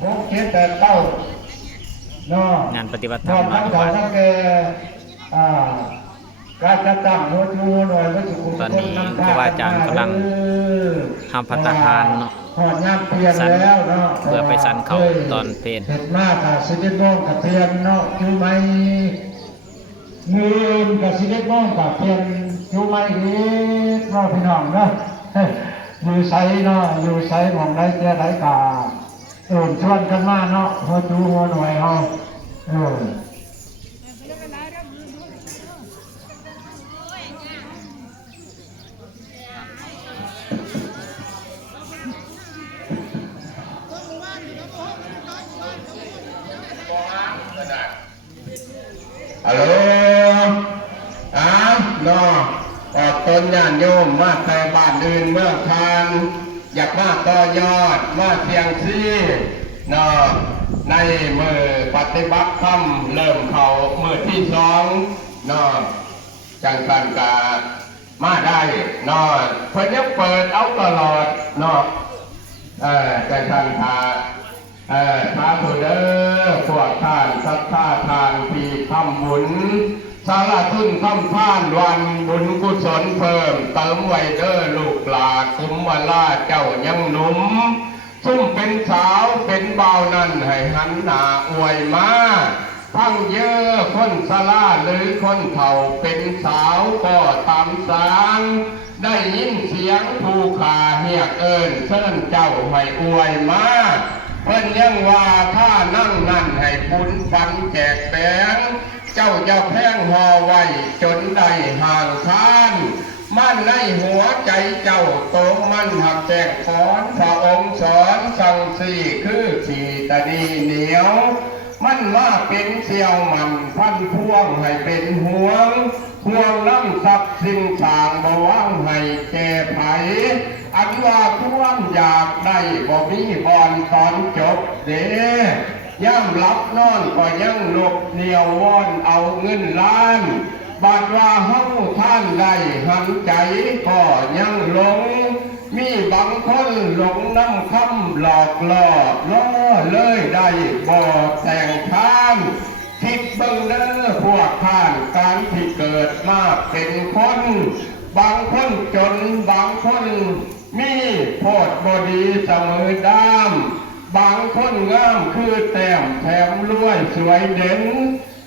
6 7 8 9เนาะงานปฏิบัติธรรม ทั้งเขาทั้งแกการจัดตั้งหัวชูหน่วยวัตถุกุศล ตอนนี้ครูบาอาจารย์กำลังทำภัตตาหารเนาะ หอดย่างเพียนแล้วเนาะ เพื่อไปสันเขาตอนเพลน เห็ดมากค่ะ11 โมงกับเพียนเนาะคือไม่มือกับ11 โมงกับเพียนคือไม่อีกเนาะพี่น้องเนาะอยู่ไซเนาะอยู่ไซหมองได้เจ้าได้กาชวนกันมาเนาะหัวจูหัวหน่วยเฮาฮัลโหลเนาะออกต้นญาติโยมมาแต่บ้านอื่นเมืองทานอยากมาต่อยอดมาเสียงซี่เนาะในมือปฏิบัติธรรมเริ่มเขามือที่2เนาะจังสันกามาได้เนาะเพิ่นยังเปิดเอาตลอดเนาะจังสันทาพระสุเดอพวกท่านศรัทธาทานที่ทำบุญสารทุนทำทานวันบุญกุศลเพิ่มเติมไว้เด้อลูกหลานคุ้มวลาเจ้ายังหนุ่มซุ่มเป็นสาวเป็นเบานั่นให้หันหน้าอวยมาทั้งเยอะคนสลาหรือคนเฒ่าเป็นสาวก็ตามสางได้ยินเสียงผู้ขาเฮียกเอิญเชิญเจ้าให้อวยมาเพิ่นยังว่าถ้านั่งนั่นให้ปุนฟันแจกแบงเจ้าจะแพงหอไว้จนได้ห่างทานมั่นในหัวใจเจ้าโตมันหักแจกขอนพระองค์สอนสั่งสี่คือขี่ตะดีเหนียวมันมาเป็นเสี่ยวมันพันพวงให้เป็นห่วงน้ำทรัพย์สิ่งต่างบ่ว่างให้แก่ไผอันว่าความอยากได้บ่มีบอนตอนจบเด้ย่ำหลับนอนก็ยังหลบเหนียววอนเอาเงินล้านบาดว่าเฮาท่านได้หันใจก็ยังหลงมีบางคนหลงน้ำคำหลอกล่อเลยได้บ่แต่งทานคิดเบิ่งเด้อพวกท่านการที่เกิดมาเป็นคนบางคนจนบางคนมีโพดบดีเสมอด้ามบางคนงามคือแต้มแถมรวยสวยเด่น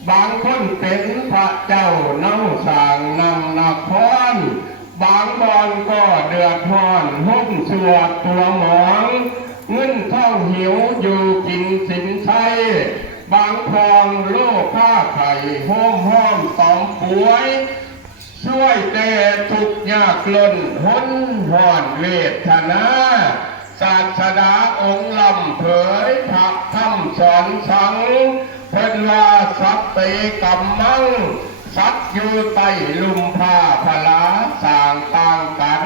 บางคนเป็นพระเจ้าเน่าสร้างนำนครบางบอนก็เดือดร้อนหุ้มสวดตัวหมองเงินทองหิวอยู่กินสินไส้บางพองโลกผ้าไข่ห้อมตอมป่วยช่วยแต่ทุกยากล้นห้นห่อนเวทนาศาสดาองค์ลำเผยพระธรรมสอนสังเพิ่นว่าสัพเพกัมมังสัตว์อยู่ใต้ลุ่มผ้าพลาสร้างต่างกัน